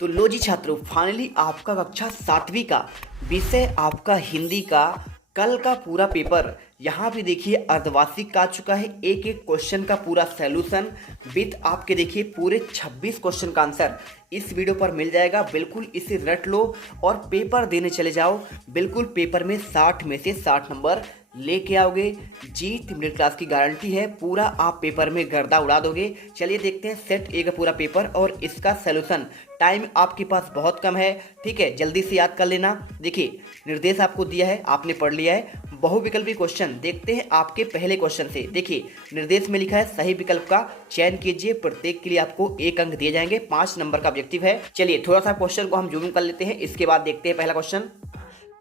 तो लो जी छात्रों, फाइनली आपका कक्षा 7वीं का विषय आपका हिंदी का कल का पूरा पेपर यहाँ पे देखिए अर्धवार्षिक का आ चुका है। एक एक क्वेश्चन का पूरा सैल्यूशन विथ आपके देखिए पूरे 26 क्वेश्चन का आंसर इस वीडियो पर मिल जाएगा। बिल्कुल इसे रट लो और पेपर देने चले जाओ। बिल्कुल पेपर में 60 में से 60 नंबर लेके आओगे। जीत मिडिल क्लास की गारंटी है। पूरा आप पेपर में गर्दा उड़ा दोगे। चलिए देखते हैं सेट ए का पूरा पेपर और इसका सलूशन। टाइम आपके पास बहुत कम है, ठीक है, जल्दी से याद कर लेना। देखिए निर्देश आपको दिया है, आपने पढ़ लिया है। बहुविकल्पी क्वेश्चन देखते हैं आपके पहले क्वेश्चन से। देखिए निर्देश में लिखा है सही विकल्प का चयन कीजिए, प्रत्येक के लिए आपको 1 अंक दिए जाएंगे। 5 नंबर का ऑब्जेक्टिव है। चलिए थोड़ा सा क्वेश्चन को हम जूम कर लेते हैं, इसके बाद देखते हैं पहला क्वेश्चन।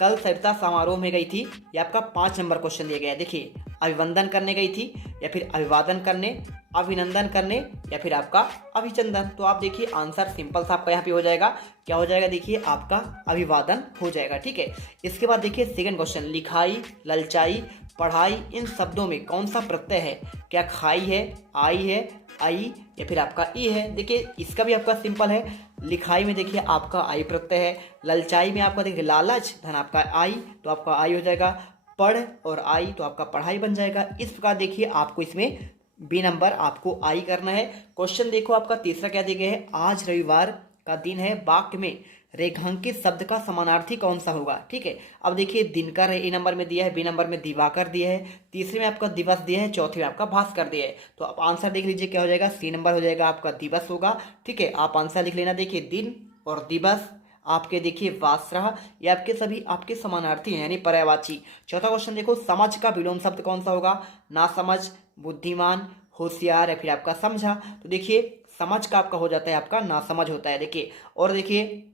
कल सरिता समारोह में गई थी, ये आपका 5 नंबर क्वेश्चन दिया गया है। देखिए अभिवंदन करने गई थी या फिर अभिवादन करने, अभिनंदन करने या फिर आपका अभिचंदन। तो आप देखिए आंसर सिंपल सा आपका यहाँ पे हो जाएगा। क्या हो जाएगा? देखिए आपका अभिवादन हो जाएगा, ठीक है। इसके बाद देखिए सेकंड क्वेश्चन, लिखाई, ललचाई, पढ़ाई, इन शब्दों में कौन सा प्रत्यय है? क्या खाई है, आई है, आई या फिर आपका ई है? देखिए इसका भी आपका सिंपल है। लिखाई में देखिए आपका आई प्रत्यय है। ललचाई में आपका देखिए लालच धन आपका आई, तो आपका आई हो जाएगा। पढ़ और आई तो आपका पढ़ाई बन जाएगा। इस प्रकार देखिए आपको इसमें बी नंबर आपको आई करना है। क्वेश्चन देखो आपका तीसरा क्या दिया गया है, आज रविवार का दिन है, वाक्य में रेखांकित शब्द का समानार्थी कौन सा होगा? ठीक है, अब देखिए दिनकर है, ए नंबर में दिया है, बी नंबर में दिवाकर दिया है, तीसरे में आपका दिवस दिया है, चौथे में आपका भास्कर दिया है। तो आप आंसर देख लीजिए क्या हो जाएगा, सी नंबर हो जाएगा आपका दिवस होगा। ठीक है, आप आंसर लिख लेना। देखिए दिन और दिवस आपके देखिए वासरह, ये आपके सभी आपके समानार्थी हैं यानी पर्यायवाची। चौथा क्वेश्चन देखो, समझ का विलोम शब्द कौन सा होगा? ना समझ, बुद्धिमान, होशियार या फिर आपका समझा। तो देखिए समझ का आपका हो जाता है आपका ना समझ होता है। देखिए और देखिए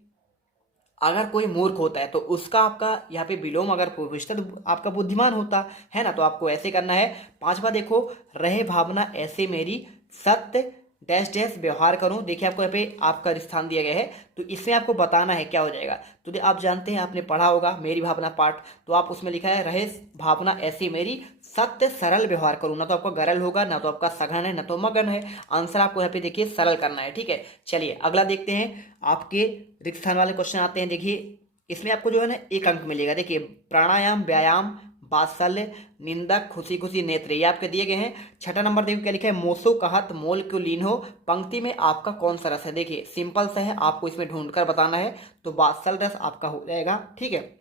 अगर कोई मूर्ख होता है तो उसका आपका यहाँ पे विलोम अगर कोई पूछता है तो आपका बुद्धिमान होता है ना। तो आपको ऐसे करना है। पांचवा देखो, रहे भावना ऐसे मेरी, सत्य डैश डैश व्यवहार करूं। देखिए आपको यहाँ पे आपका स्थान दिया गया है, तो इसमें आपको बताना है क्या हो जाएगा। तो आप जानते हैं, आपने पढ़ा होगा मेरी भावना पाठ, तो आप उसमें लिखा है रहे भावना ऐसी मेरी, सत्य सरल व्यवहार करूं। ना तो आपका गरल होगा, ना तो आपका सघन है, ना तो मगन है। आंसर आपको यहाँ पे देखिए सरल करना है, ठीक है। चलिए अगला देखते हैं। आपके रिक्त स्थान वाले क्वेश्चन आते हैं। देखिए इसमें आपको जो है ना 1 अंक मिलेगा। देखिए प्राणायाम, व्यायाम, वात्सल्य, निंदक, खुशी खुशी, नेत्र, ये आपके दिए गए हैं। छठा नंबर देखो क्या लिखा है, मोसो कहत मोल क्यों लीन हो, पंक्ति में आपका कौन सा रस है? देखिए सिंपल सा है, आपको इसमें ढूंढकर बताना है। तो वात्सल रस आपका हो जाएगा, ठीक है।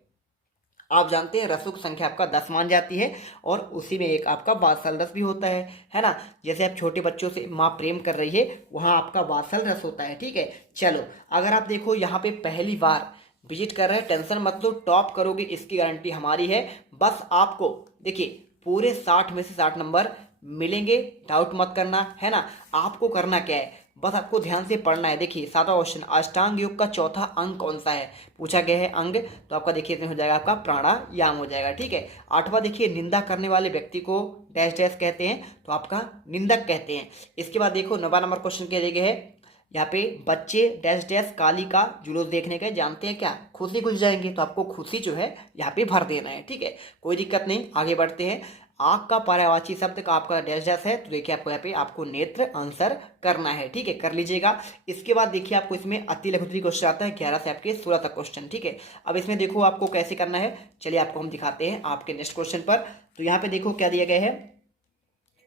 आप जानते हैं रसों की संख्या आपका 10 मान जाती है और उसी में एक आपका वात्सल रस भी होता है ना। जैसे आप छोटे बच्चों से माँ प्रेम कर रही है, वहाँ आपका वात्सल रस होता है, ठीक है। चलो अगर आप देखो यहाँ पे पहली बार विजिट कर रहे हैं, टेंशन मत लो, टॉप करोगे इसकी गारंटी हमारी है। बस आपको देखिए पूरे 60 में से 60 नंबर मिलेंगे, डाउट मत करना, है ना। आपको करना क्या है, बस आपको ध्यान से पढ़ना है। देखिए 7वां क्वेश्चन, अष्टांग योग का चौथा अंग कौन सा है? पूछा गया है अंग, तो आपका देखिए इसमें हो जाएगा आपका प्राणायाम हो जाएगा, ठीक है। 8वां देखिए, निंदा करने वाले व्यक्ति को डैश डैश कहते हैं, तो आपका निंदक कहते हैं। इसके बाद देखो 9वां नंबर क्वेश्चन क्या दिया गया है, यहाँ पे बच्चे डैश डैश काली का जुलूस देखने गए, जानते हैं क्या? खुशी खुश जाएंगे, तो आपको खुशी जो है यहाँ पे भर देना है, ठीक है। कोई दिक्कत नहीं, आगे बढ़ते हैं। आँख का पर्यायवाची शब्द का आपका डैश डैश है, तो देखिए आपको यहाँ पे आपको नेत्र आंसर करना है, ठीक है, कर लीजिएगा। इसके बाद देखिए आपको इसमें अति लघुत्री क्वेश्चन आता है 11 से आपके 16 तक क्वेश्चन, ठीक है। अब इसमें देखो आपको कैसे करना है, चलिए आपको हम दिखाते हैं आपके नेक्स्ट क्वेश्चन पर। तो यहाँ पे देखो क्या दिया गया है,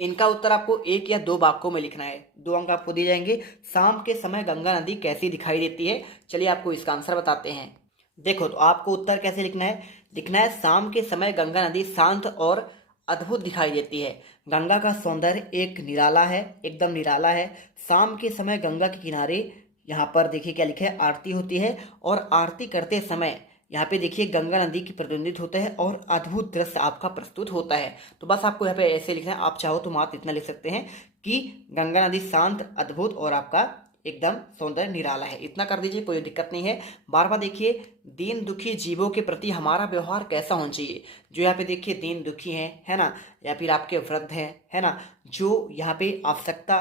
इनका उत्तर आपको 1 या 2 वाक्यों में लिखना है। 2 अंक आपको दिए जाएंगे। शाम के समय गंगा नदी कैसी दिखाई देती है? चलिए आपको इसका आंसर बताते हैं। देखो तो आपको उत्तर कैसे लिखना है, लिखना है शाम के समय गंगा नदी शांत और अद्भुत दिखाई देती है। गंगा का सौंदर्य एक निराला है, एकदम निराला है। शाम के समय गंगा के किनारे यहाँ पर देखिए क्या लिखा है, आरती होती है और आरती करते समय यहाँ पे देखिए गंगा नदी की प्रतिनिधित्व होता है और अद्भुत दृश्य आपका प्रस्तुत होता है। तो बस आपको यहाँ पे ऐसे लिखना है। आप चाहो तो मात्र इतना लिख सकते हैं कि गंगा नदी शांत, अद्भुत और आपका एकदम सौंदर्य निराला है, इतना कर दीजिए, कोई दिक्कत नहीं है। बार बार देखिए, दीन दुखी जीवों के प्रति हमारा व्यवहार कैसा होना चाहिए? जो यहाँ पे देखिए दीन दुखी हैं, है ना, या फिर आपके वृद्ध हैं, है ना, जो यहाँ पे आवश्यकता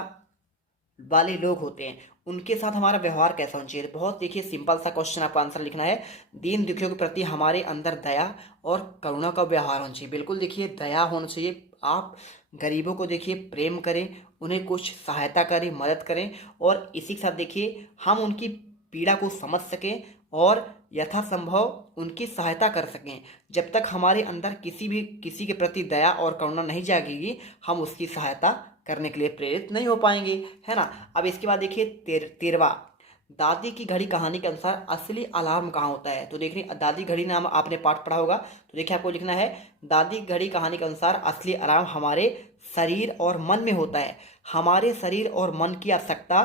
वाले लोग होते हैं, उनके साथ हमारा व्यवहार कैसा होना चाहिए? बहुत देखिए सिंपल सा क्वेश्चन, आपको आंसर लिखना है। दीन दुखियों के प्रति हमारे अंदर दया और करुणा का व्यवहार होना चाहिए। बिल्कुल देखिए दया होना चाहिए। आप गरीबों को देखिए प्रेम करें, उन्हें कुछ सहायता करें, मदद करें, और इसी के साथ देखिए हम उनकी पीड़ा को समझ सकें और यथासंभव उनकी सहायता कर सकें। जब तक हमारे अंदर किसी के प्रति दया और करुणा नहीं जागेगी, हम उसकी सहायता करने के लिए प्रेरित नहीं हो पाएंगे, है ना। अब इसके बाद देखिए 13वां, दादी की घड़ी कहानी के अनुसार असली अलार्म कहाँ होता है। तो देखिए दादी घड़ी नाम आपने पाठ पढ़ा होगा, तो देखिए आपको लिखना है दादी घड़ी कहानी के अनुसार असली अलार्म हमारे शरीर और मन में होता है। हमारे शरीर और मन की आवश्यकता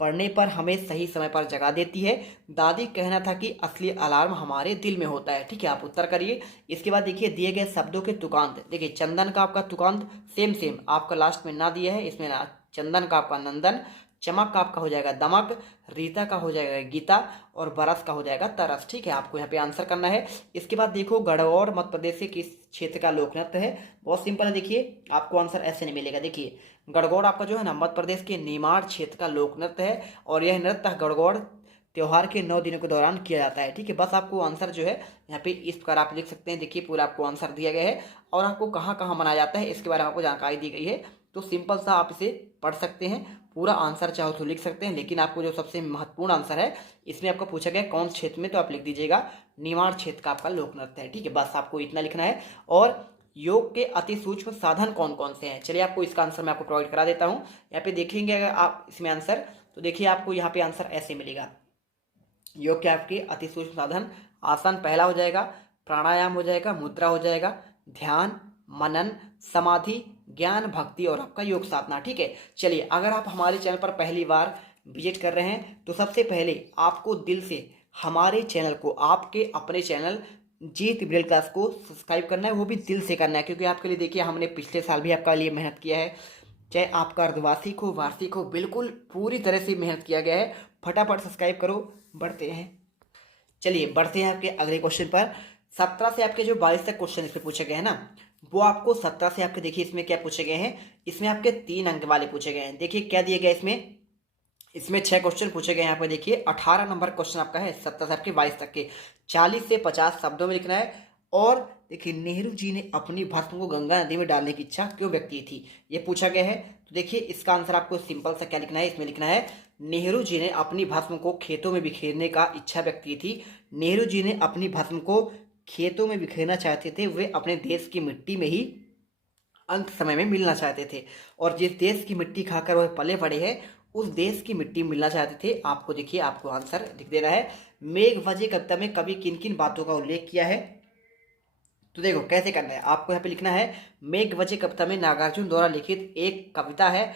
पढ़ने पर हमें सही समय पर जगा देती है। दादी कहना था कि असली अलार्म हमारे दिल में होता है। ठीक है, आप उत्तर करिए। इसके बाद देखिए दिए गए शब्दों के तुकांत, देखिए चंदन का आपका तुकांत सेम आपका लास्ट में ना दिया है, इसमें ना चंदन का आपका नंदन, चमक का आपका हो जाएगा दमक, रीता का हो जाएगा गीता और बरस का हो जाएगा तरस। ठीक है, आपको यहाँ पे आंसर करना है। इसके बाद देखो गढ़वाल मध्य प्रदेश के किस क्षेत्र का लोक नृत्य है। बहुत सिंपल है, देखिए आपको आंसर ऐसे नहीं मिलेगा। देखिए गढ़गौड़ आपका जो है ना मध्य प्रदेश के निमाड़ क्षेत्र का लोक नृत्य है और यह नृत्य गढ़गौड़ त्योहार के 9 दिनों के दौरान किया जाता है। ठीक है, बस आपको आंसर जो है यहाँ पे इस प्रकार आप लिख सकते हैं। देखिए पूरा आपको आंसर दिया गया है और आपको कहाँ कहाँ मनाया जाता है इसके बारे में आपको जानकारी दी गई है। तो सिंपल सा आप इसे पढ़ सकते हैं, पूरा आंसर चाहो तो लिख सकते हैं, लेकिन आपको जो सबसे महत्वपूर्ण आंसर है इसमें आपको पूछा गया कौन क्षेत्र में, तो आप लिख दीजिएगा निमाड़ क्षेत्र का आपका लोक नृत्य है। ठीक है, बस आपको इतना लिखना है। और योग के अति सूक्ष्म साधन कौन कौन से हैं, चलिए आपको इसका आंसर मैं आपको प्रोवाइड करा देता हूँ। यहाँ पे देखेंगे अगर आप इसमें आंसर, तो देखिए आपको यहाँ पे आंसर ऐसे मिलेगा। योग के आपके अति सूक्ष्म साधन, आसन पहला हो जाएगा, प्राणायाम हो जाएगा, मुद्रा हो जाएगा, ध्यान, मनन, समाधि, ज्ञान, भक्ति और आपका योग साधना। ठीक है, चलिए अगर आप हमारे चैनल पर पहली बार विजिट कर रहे हैं तो सबसे पहले आपको दिल से हमारे चैनल को, आपके अपने चैनल जीत ब्रेल क्लास को सब्सक्राइब करना है, वो भी दिल से करना है, क्योंकि आपके लिए देखिए हमने पिछले साल भी आपका लिए मेहनत किया है, चाहे आपका अर्धवार्षिक हो वार्षिक हो, बिल्कुल पूरी तरह से मेहनत किया गया है। फटाफट सब्सक्राइब करो, बढ़ते हैं। चलिए बढ़ते हैं आपके अगले क्वेश्चन पर। 17 से आपके जो 22 तक क्वेश्चन इसमें पूछे गए हैं ना, वो आपको 17 से आपके देखिए इसमें क्या पूछे गए हैं, इसमें आपके 3 अंक वाले पूछे गए हैं। देखिए क्या दिए गया इसमें 6 क्वेश्चन पूछे गए हैं। यहाँ पे देखिए 18 नंबर क्वेश्चन आपका है 17 से आपके 22 तक के, 40 से 50 शब्दों में लिखना है। और देखिए नेहरू जी ने अपनी भस्म को गंगा नदी में डालने की इच्छा क्यों व्यक्त की थी, ये पूछा गया है। तो देखिए इसका आंसर आपको सिंपल सा क्या लिखना है, इसमें लिखना है नेहरू जी ने अपनी भस्म को खेतों में बिखेरने का इच्छा व्यक्त की थी। नेहरू जी ने अपनी भस्म को खेतों में बिखेरना चाहते थे, वे अपने देश की मिट्टी में ही अंत समय में मिलना चाहते थे, और जिस देश की मिट्टी खाकर वह पले बड़े हैं उस देश की मिट्टी मिलना चाहते थे। आपको देखिए आपको आंसर लिख देना है। मेघ वजह कविता में कवि किन किन बातों का उल्लेख किया है, तो देखो कैसे करना है, आपको यहाँ पे लिखना है मेघ वजह कविता में नागार्जुन द्वारा लिखित एक कविता है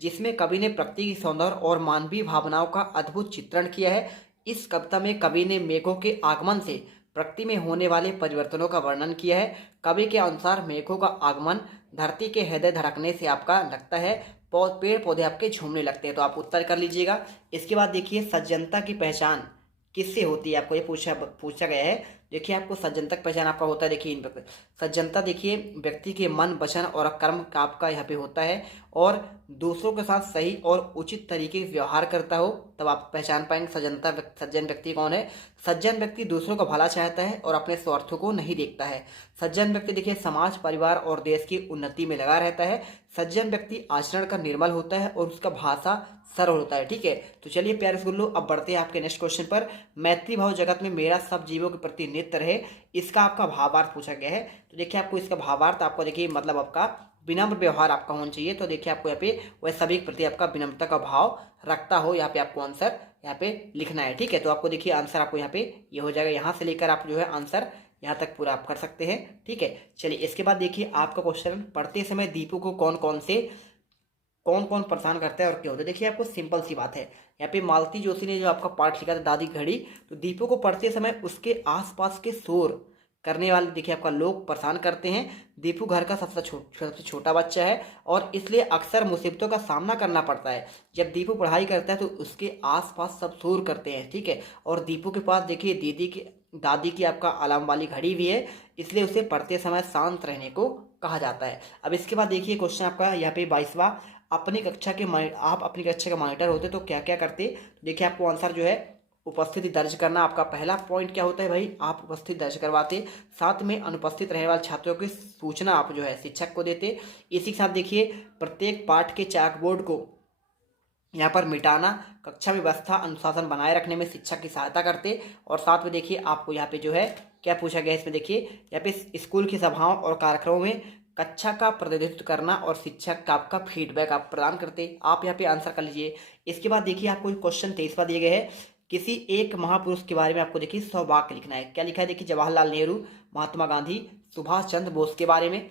जिसमें कवि ने प्रकृति की सौंदर्य और मानवीय भावनाओं का अद्भुत चित्रण किया है। इस कविता में कवि ने मेघों के आगमन से प्रकृति में होने वाले परिवर्तनों का वर्णन किया है। कवि के अनुसार मेघों का आगमन धरती के हृदय धड़कने से आपका लगता है, पेड़ पौधे आपके झूमने लगते हैं। तो आप उत्तर कर लीजिएगा। इसके बाद देखिए सज्जनता की पहचान किससे होती है, आपको ये पूछा गया है। देखिए आपको सज्जनता की पहचान आपका होता है, देखिए इन पर सज्जनता देखिए व्यक्ति के मन वचन और कर्म का आपका यहाँ पे होता है, और दूसरों के साथ सही और उचित तरीके से व्यवहार करता हो, तब आप पहचान पाएंगे सज्जन व्यक्ति कौन है। सज्जन व्यक्ति दूसरों का भला चाहता है और अपने स्वार्थों को नहीं देखता है। सज्जन व्यक्ति देखिए समाज, परिवार और देश की उन्नति में लगा रहता है। सज्जन व्यक्ति आचरण का निर्मल होता है और उसका भाषा सरल होता है। ठीक है, तो चलिए प्यारे गुल्लू अब बढ़ते हैं आपके नेक्स्ट क्वेश्चन पर। मैत्री भाव जगत में मेरा सब जीवों के प्रति नित्य रहे, इसका आपका भावार्थ पूछा गया है। तो देखिए आपको इसका भावार्थ आपको देखिए मतलब आपका विनम्र व्यवहार आपका होना चाहिए। तो देखिए आपको यहाँ पे वह सभी के प्रति आपका विनम्रता का भाव रखता हो, यहाँ पे आपको आंसर यहाँ पे लिखना है। ठीक है, तो आपको देखिए आंसर आपको यहाँ पे ये हो जाएगा, यहाँ से लेकर आप जो है आंसर यहाँ तक पूरा आप कर सकते हैं। ठीक है, चलिए इसके बाद देखिए आपका क्वेश्चन, पढ़ते समय दीपू को कौन कौन परेशान करता है और क्यों। तो देखिए आपको सिंपल सी बात है, यहाँ पे मालती जोशी ने जो आपका पाठ लिखा था दादी घड़ी, तो दीपू को पढ़ते समय उसके आसपास के शोर करने वाले देखिए आपका लोग परेशान करते हैं। दीपू घर का सबसे छोटा बच्चा है और इसलिए अक्सर मुसीबतों का सामना करना पड़ता है। जब दीपू पढ़ाई करता है तो उसके आसपास सब शोर करते हैं। ठीक है, और दीपू के पास देखिए दादी की आपका अलार्म वाली घड़ी भी है, इसलिए उसे पढ़ते समय शांत रहने को कहा जाता है। अब इसके बाद देखिए क्वेश्चन आपका यहाँ पे 22वां, आप अपनी कक्षा के मॉनिटर होते तो क्या क्या करते। देखिए आपको आंसर जो है उपस्थिति दर्ज करना, आपका पहला पॉइंट क्या होता है भाई, आप उपस्थिति दर्ज करवाते, साथ में अनुपस्थित रहने वाले छात्रों की सूचना आप जो है शिक्षक को देते। इसी के साथ देखिए प्रत्येक पाठ के चाक बोर्ड को यहाँ पर मिटाना, कक्षा व्यवस्था अनुशासन बनाए रखने में शिक्षक की सहायता करते। और साथ में देखिए आपको यहाँ पे जो है क्या पूछा गया है इसमें, देखिए यहाँ पे स्कूल की सभाओं और कार्यक्रमों में कक्षा का प्रतिनिधित्व करना और शिक्षक का आपका फीडबैक आप प्रदान करते। आप यहाँ पे आंसर कर लीजिए। इसके बाद देखिए आपको क्वेश्चन 23वां दिए गए हैं, किसी एक महापुरुष के बारे में आपको देखिए 100 वाक्य लिखना है। क्या लिखा है, देखिए जवाहरलाल नेहरू, महात्मा गांधी, सुभाष चंद्र बोस के बारे में।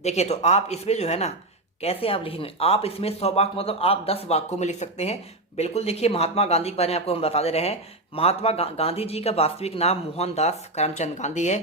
देखिए तो आप इसमें जो है ना कैसे आप लिखेंगे, आप इसमें 100 वाक्य मतलब आप 10 वाक्यों में लिख सकते हैं। बिल्कुल देखिए महात्मा गांधी के बारे में आपको हम बता दे रहे हैं। महात्मा गांधी जी का वास्तविक नाम मोहनदास करमचंद गांधी है।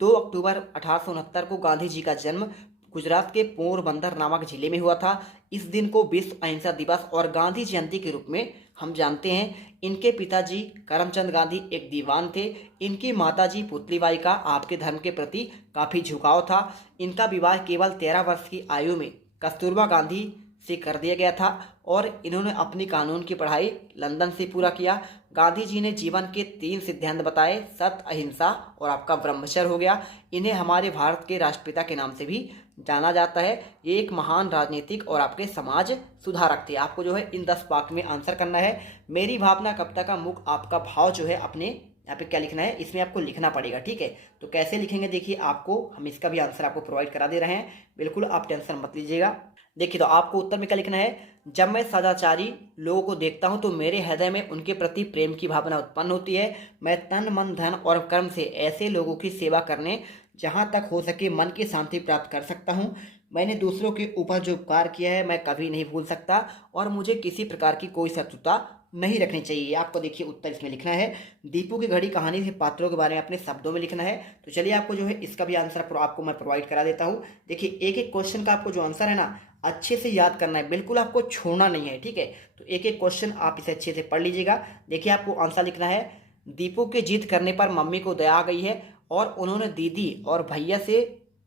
2 अक्टूबर 1869 को गांधी जी का जन्म गुजरात के पोरबंदर नामक जिले में हुआ था। इस दिन को विश्व अहिंसा दिवस और गांधी जयंती के रूप में हम जानते हैं। इनके पिताजी करमचंद गांधी एक दीवान थे। इनकी माताजी पुतलीबाई का आपके धर्म के प्रति काफ़ी झुकाव था। इनका विवाह केवल 13 वर्ष की आयु में कस्तूरबा गांधी से कर दिया गया था और इन्होंने अपनी कानून की पढ़ाई लंदन से पूरा किया। गांधी जी ने जीवन के 3 सिद्धांत बताए, सत्य, अहिंसा और आपका ब्रह्मचर्य हो गया। इन्हें हमारे भारत के राष्ट्रपिता के नाम से भी जाना जाता है। ये एक महान राजनीतिक और आपके समाज सुधारक थे। आपको जो है इन 10 वाक्य में आंसर करना है। मेरी भावना कविता का मुख्य आपका भाव जो है अपने यहाँ पे क्या लिखना है, इसमें आपको लिखना पड़ेगा। ठीक है, तो कैसे लिखेंगे देखिए आपको हम इसका भी आंसर आपको प्रोवाइड करा दे रहे हैं, बिल्कुल आप टेंशन मत लीजिएगा। देखिए तो आपको उत्तर में क्या लिखना है, जब मैं सदाचारी लोगों को देखता हूं तो मेरे हृदय में उनके प्रति प्रेम की भावना उत्पन्न होती है। मैं तन मन धन और कर्म से ऐसे लोगों की सेवा करने जहां तक हो सके मन की शांति प्राप्त कर सकता हूं। मैंने दूसरों के ऊपर जो उपकार किया है मैं कभी नहीं भूल सकता और मुझे किसी प्रकार की कोई शत्रुता नहीं रखनी चाहिए। आपको देखिए उत्तर इसमें लिखना है। दीपू की घड़ी कहानी के पात्रों के बारे में अपने शब्दों में लिखना है। तो चलिए आपको जो है इसका भी आंसर आपको मैं प्रोवाइड करा देता हूँ। देखिए एक एक क्वेश्चन का आपको जो आंसर है ना अच्छे से याद करना है, बिल्कुल आपको छोड़ना नहीं है। ठीक है, तो एक एक क्वेश्चन आप इसे अच्छे से पढ़ लीजिएगा। देखिए आपको आंसर लिखना है, दीपू के जीत करने पर मम्मी को दया आ गई है और उन्होंने दीदी और भैया से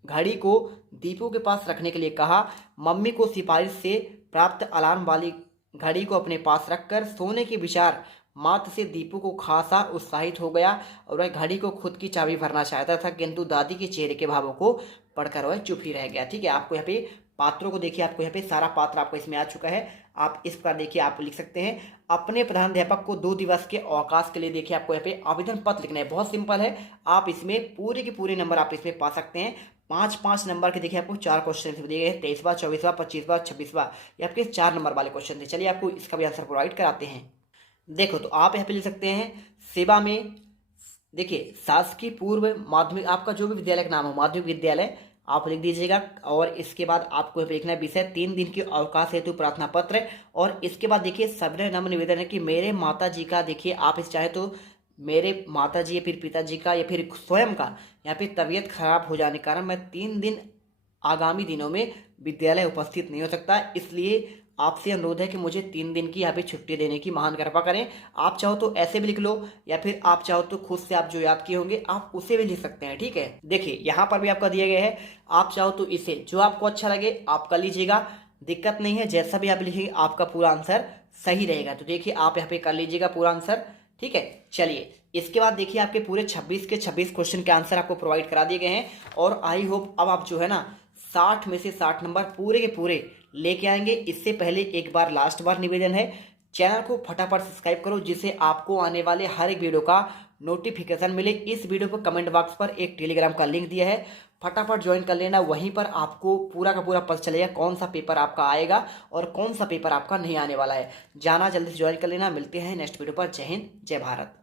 घड़ी को दीपू के पास रखने के लिए कहा। मम्मी को सिफारिश से प्राप्त अलार्म वाली घड़ी को अपने पास रखकर सोने के विचार मात्र से दीपू को खासा उत्साहित हो गया और वह घड़ी को खुद की चाबी भरना चाहता था, किंतु दादी के चेहरे के भावों को पढ़कर वह चुप ही रह गया। ठीक है, आपको यहाँ पे पात्रों को देखिए, आपको यहाँ पे सारा पात्र आपको इसमें आ चुका है। आप इस प्रकार देखिए आप लिख सकते हैं। अपने प्रधानाध्यापक को 2 दिवस के अवकाश के लिए देखिए आपको यहाँ पे आवेदन पत्र लिखना है। बहुत सिंपल है, आप इसमें पूरे के पूरे नंबर आप इसमें पा सकते हैं। 5-5 नंबर के देखिए आपको 4 क्वेश्चन दिए गए हैं, 23वां, 24वां, 25वां, 26वां। ये आपके 4 नंबर वाले क्वेश्चन थे। चलिए आपको इसका भी आंसर प्रोवाइड कराते हैं। देखो तो आप यहाँ पे लिख सकते हैं सेवा में। देखिए शासकीय पूर्व माध्यमिक आपका जो भी विद्यालय का नाम हो, माध्यमिक विद्यालय आप लिख दीजिएगा। और इसके बाद आपको लिखना है विषय 3 दिन के अवकाश हेतु प्रार्थना पत्र। और इसके बाद देखिए सविनय नम्र निवेदन है कि मेरे माता जी का, देखिए आप इस चाहे तो मेरे माता जी या फिर पिताजी का या फिर स्वयं का यहाँ पे तबीयत खराब हो जाने के कारण मैं 3 दिन आगामी दिनों में विद्यालय उपस्थित नहीं हो सकता, इसलिए आपसे अनुरोध है कि मुझे 3 दिन की यहाँ पे छुट्टी देने की महान कृपा करें। आप चाहो तो ऐसे भी लिख लो या फिर आप चाहो तो खुद से आप जो याद किए होंगे आप उसे भी लिख सकते हैं। ठीक है, देखिए यहाँ पर भी आपका दिया गया है, आप चाहो तो इसे जो आपको अच्छा लगे आप कर लीजिएगा, दिक्कत नहीं है। जैसा भी आप लिखेंगे आपका पूरा आंसर सही रहेगा। तो देखिए आप यहाँ पे कर लीजिएगा पूरा आंसर। ठीक है, चलिए इसके बाद देखिए आपके पूरे 26 के 26 क्वेश्चन के आंसर आपको प्रोवाइड करा दिए गए हैं। और आई होप अब आप जो है ना 60 में से 60 नंबर पूरे के पूरे लेके आएंगे। इससे पहले एक बार लास्ट बार निवेदन है, चैनल को फटाफट सब्सक्राइब करो जिससे आपको आने वाले हर एक वीडियो का नोटिफिकेशन मिले। इस वीडियो पर कमेंट बॉक्स पर एक टेलीग्राम का लिंक दिया है, फटाफट ज्वाइन कर लेना। वहीं पर आपको पूरा का पूरा पता चलेगा कौन सा पेपर आपका आएगा और कौन सा पेपर आपका नहीं आने वाला है। जाना जल्दी से ज्वाइन कर लेना। मिलते हैं नेक्स्ट वीडियो पर। जय हिंद, जय भारत।